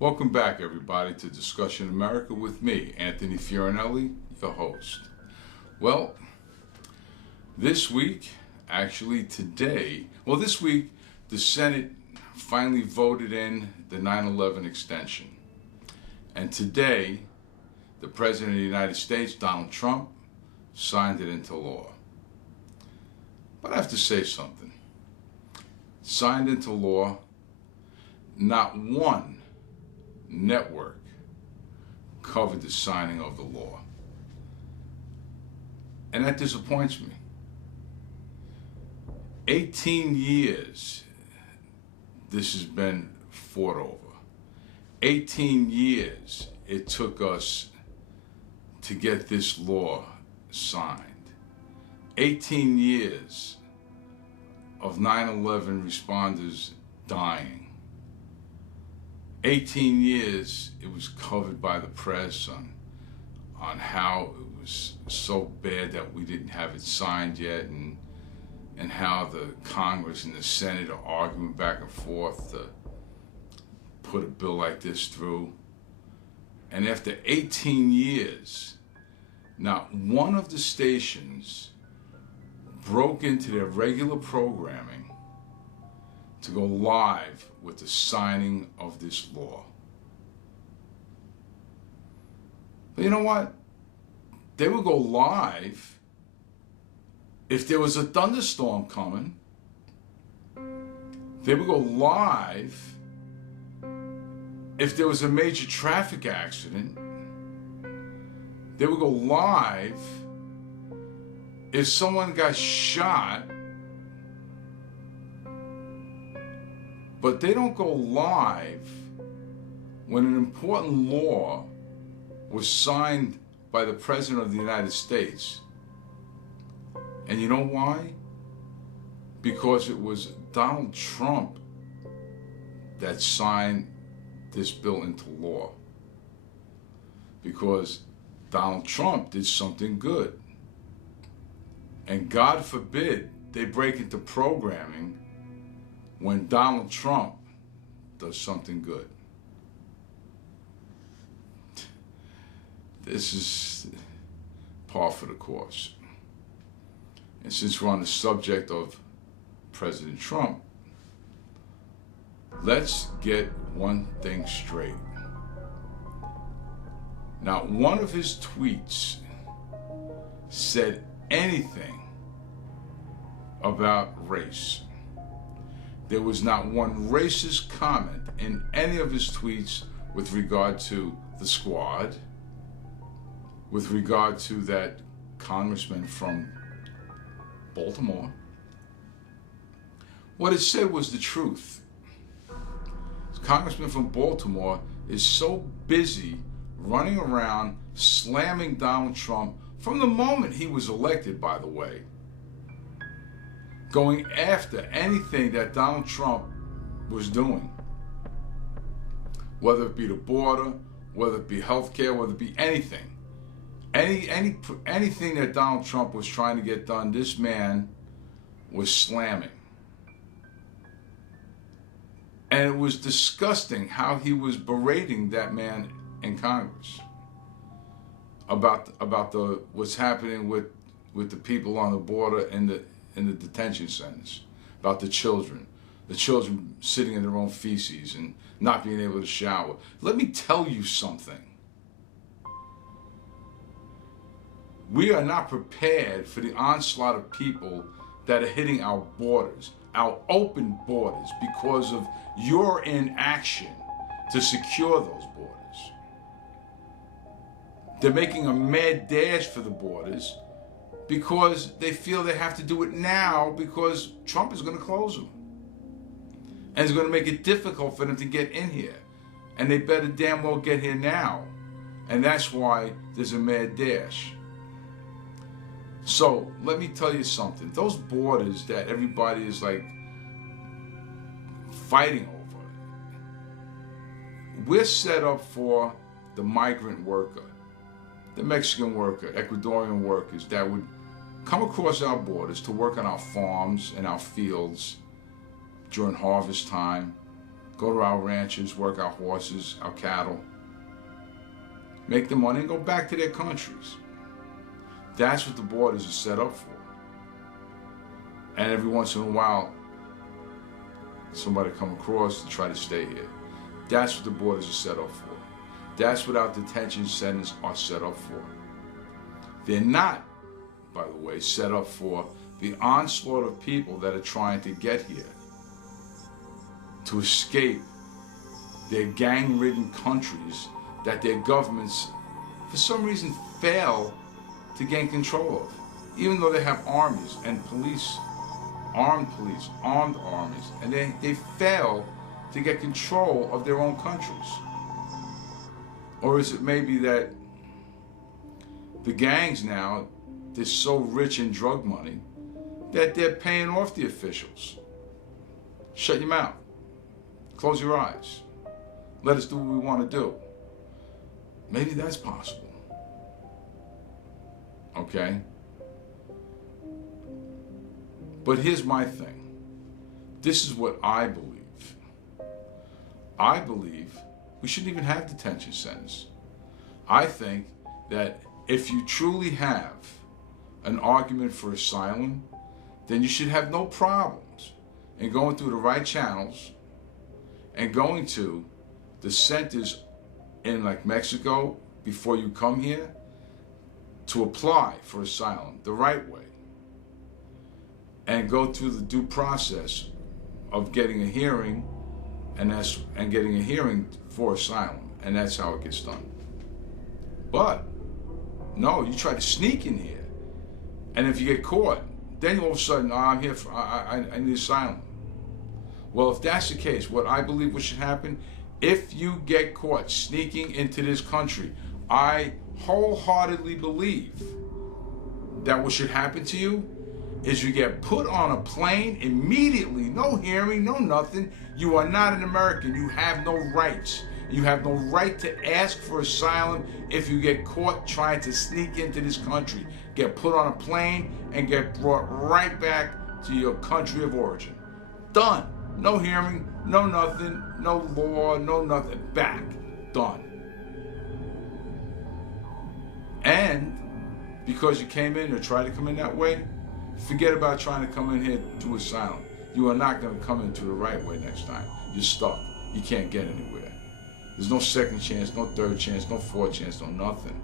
Welcome back, everybody, to Discussion America with me, Anthony Fiorinelli, your host. Well, this week, this week, the Senate finally voted in the 9/11 extension. And today, the President of the United States, Donald Trump, signed it into law. But I have to say something. Signed into law, not one network covered the signing of the law. And that disappoints me. 18 years this has been fought over. 18 years it took us to get this law signed. 18 years of 9/11 responders dying. 18 years it was covered by the press on how it was so bad that we didn't have it signed yet, and how the Congress and the Senate are arguing back and forth to put a bill like this through. And after 18 years, not one of the stations broke into their regular programming to go live with the signing of this law. But you know what? They would go live if there was a thunderstorm coming. They would go live if there was a major traffic accident. They would go live if someone got shot. But they don't go live when an important law was signed by the President of the United States. And you know why? Because it was Donald Trump that signed this bill into law. Because Donald Trump did something good. And God forbid they break into programming when Donald Trump does something good. This is par for the course. And since we're on the subject of President Trump, let's get one thing straight. Not one of his tweets said anything about race. There was not one racist comment in any of his tweets with regard to the squad, with regard to that congressman from Baltimore. What it said was the truth. This congressman from Baltimore is so busy running around slamming Donald Trump from the moment he was elected, by the way, going after anything that Donald Trump was doing, whether it be the border, whether it be healthcare, whether it be anything. Anything that Donald Trump was trying to get done, this man was slamming. And it was disgusting how he was berating that man in Congress about what's happening with the people on the border and in the detention centers, about the children sitting in their own feces and not being able to shower. Let me tell you something. We are not prepared for the onslaught of people that are hitting our borders, our open borders, because of your inaction to secure those borders. They're making a mad dash for the borders because they feel they have to do it now because Trump is going to close them. And it's going to make it difficult for them to get in here. And they better damn well get here now. And that's why there's a mad dash. So let me tell you something. Those borders that everybody is like fighting over, we're set up for the migrant worker, the Mexican worker, Ecuadorian workers that would come across our borders to work on our farms and our fields during harvest time, go to our ranches, work our horses, our cattle, make the money and go back to their countries. That's what the borders are set up for. And every once in a while, somebody come across to try to stay here. That's what the borders are set up for. That's what our detention centers are set up for. They're not, by the way, set up for the onslaught of people that are trying to get here, to escape their gang-ridden countries that their governments, for some reason, fail to gain control of. Even though they have armies and police, armed armies, and they fail to get control of their own countries. Or is it maybe that the gangs now, they're so rich in drug money that they're paying off the officials? Shut your mouth. Close your eyes. Let us do what we want to do. Maybe that's possible. Okay? But here's my thing. This is what I believe. I believe we shouldn't even have detention centers. I think that if you truly have an argument for asylum, then you should have no problems in going through the right channels and going to the centers in like Mexico before you come here to apply for asylum the right way and go through the due process of getting a hearing and getting a hearing for asylum, and that's how it gets done. But no, you try to sneak in here, and if you get caught, then all of a sudden, I'm here for I need asylum. Well, if that's the case, what I believe what should happen, if you get caught sneaking into this country, I wholeheartedly believe that what should happen to you is you get put on a plane immediately, no hearing, no nothing. You are not an American. You have no rights. You have no right to ask for asylum if you get caught trying to sneak into this country. Get put on a plane and get brought right back to your country of origin. Done. No hearing, no nothing, no law, no nothing. Back. Done. And because you came in or tried to come in that way, forget about trying to come in here to asylum. You are not going to come into the right way next time. You're stuck. You can't get anywhere. There's no second chance, no third chance, no fourth chance, no nothing.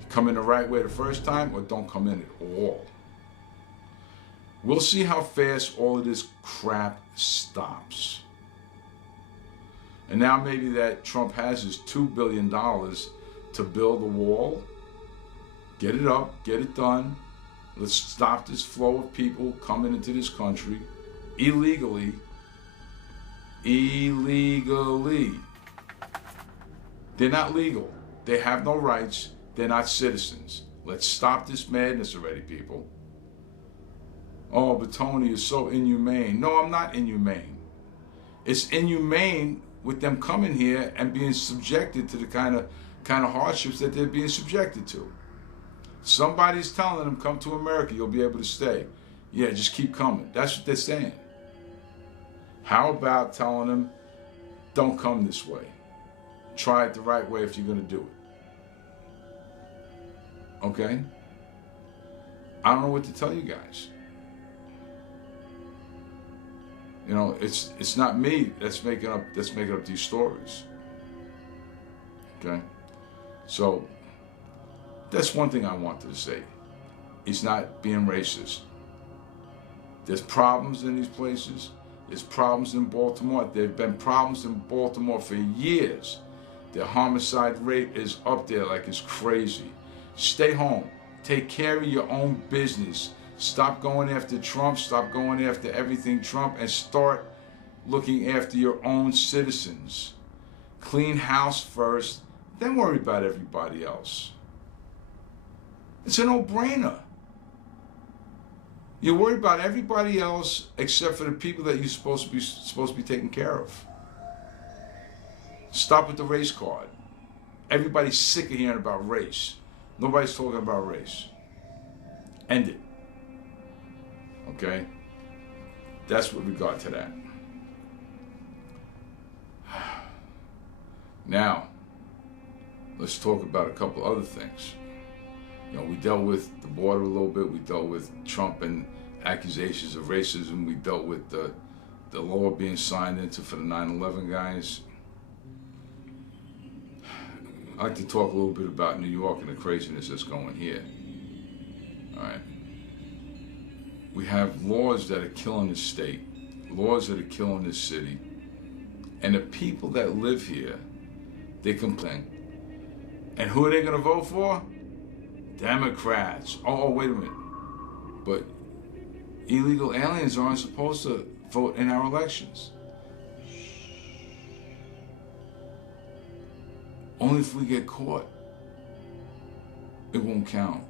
You come in the right way the first time or don't come in at all. We'll see how fast all of this crap stops. And now maybe that Trump has his $2 billion to build a wall. Get it up, get it done. Let's stop this flow of people coming into this country illegally. They're not legal. They have no rights. They're not citizens. Let's stop this madness already, people. Oh, but Tony is so inhumane. No, I'm not inhumane. It's inhumane with them coming here and being subjected to the kind of hardships that they're being subjected to. Somebody's telling them, come to America, you'll be able to stay. Yeah, just keep coming. That's what they're saying. How about telling them, don't come this way. Try it the right way if you're going to do it. Okay? I don't know what to tell you guys. You know, it's not me that's making up these stories. Okay? So that's one thing I wanted to say. He's not being racist. There's problems in these places. There's problems in Baltimore. There have been problems in Baltimore for years. The homicide rate is up there like it's crazy. Stay home. Take care of your own business. Stop going after Trump. Stop going after everything Trump and start looking after your own citizens. Clean house first, then worry about everybody else. It's a no-brainer. You worry about everybody else except for the people that you're supposed to be taking care of. Stop with the race card. Everybody's sick of hearing about race. Nobody's talking about race. End it. Okay? That's with regard to that. Now, let's talk about a couple other things. You know, we dealt with the border a little bit. We dealt with Trump and accusations of racism. We dealt with the law being signed into for the 9/11 guys. I'd like to talk a little bit about New York and the craziness that's going here. All right. We have laws that are killing the state, laws that are killing this city, and the people that live here, they complain. And who are they going to vote for? Democrats. Oh, wait a minute. But illegal aliens aren't supposed to vote in our elections. Only if we get caught. It won't count.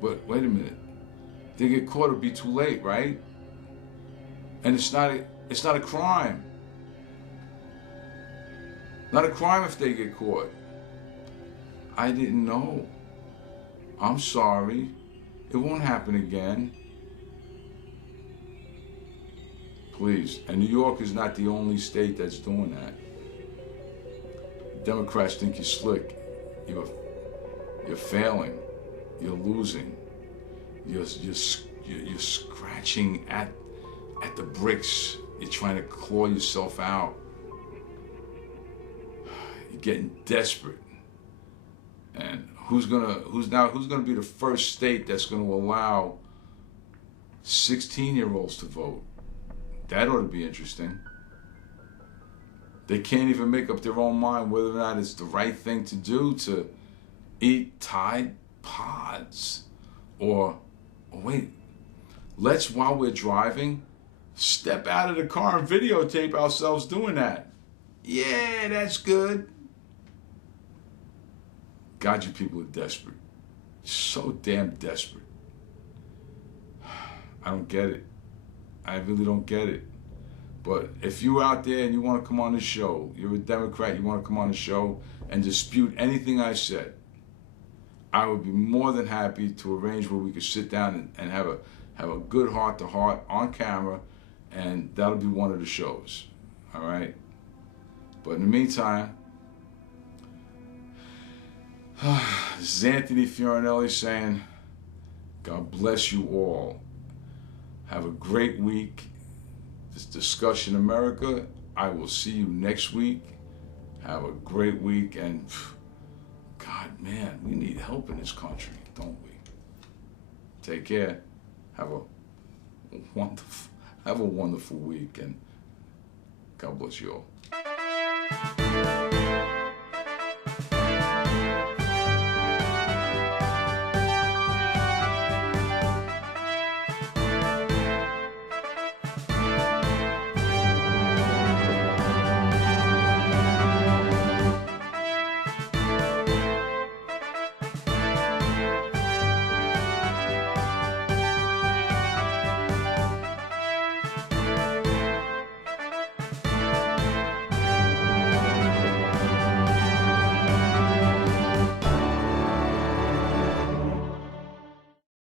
But wait a minute. If they get caught, it'll be too late, right? And it's not a crime. Not a crime if they get caught. I didn't know. I'm sorry. It won't happen again. Please. And New York is not the only state that's doing that. Democrats think you're slick. You're failing. You're losing. You're scratching at the bricks. You're trying to claw yourself out. You're getting desperate. And who's gonna be the first state that's gonna allow 16-year-olds to vote? That ought to be interesting. They can't even make up their own mind whether or not it's the right thing to do to eat Tide Pods. Or wait, let's, while we're driving, step out of the car and videotape ourselves doing that. Yeah, that's good. God, you people are desperate. So damn desperate. I don't get it. I really don't get it. But if you're out there and you want to come on the show, you're a Democrat, you want to come on the show and dispute anything I said, I would be more than happy to arrange where we could sit down and have a good heart-to-heart on camera, and that'll be one of the shows, all right? But in the meantime, this is Anthony Fiorinelli saying, God bless you all. Have a great week. This Discussion America. I will see you next week. Have a great week. And God, man, we need help in this country, don't we? Take care. Have a wonderful week. And God bless you all.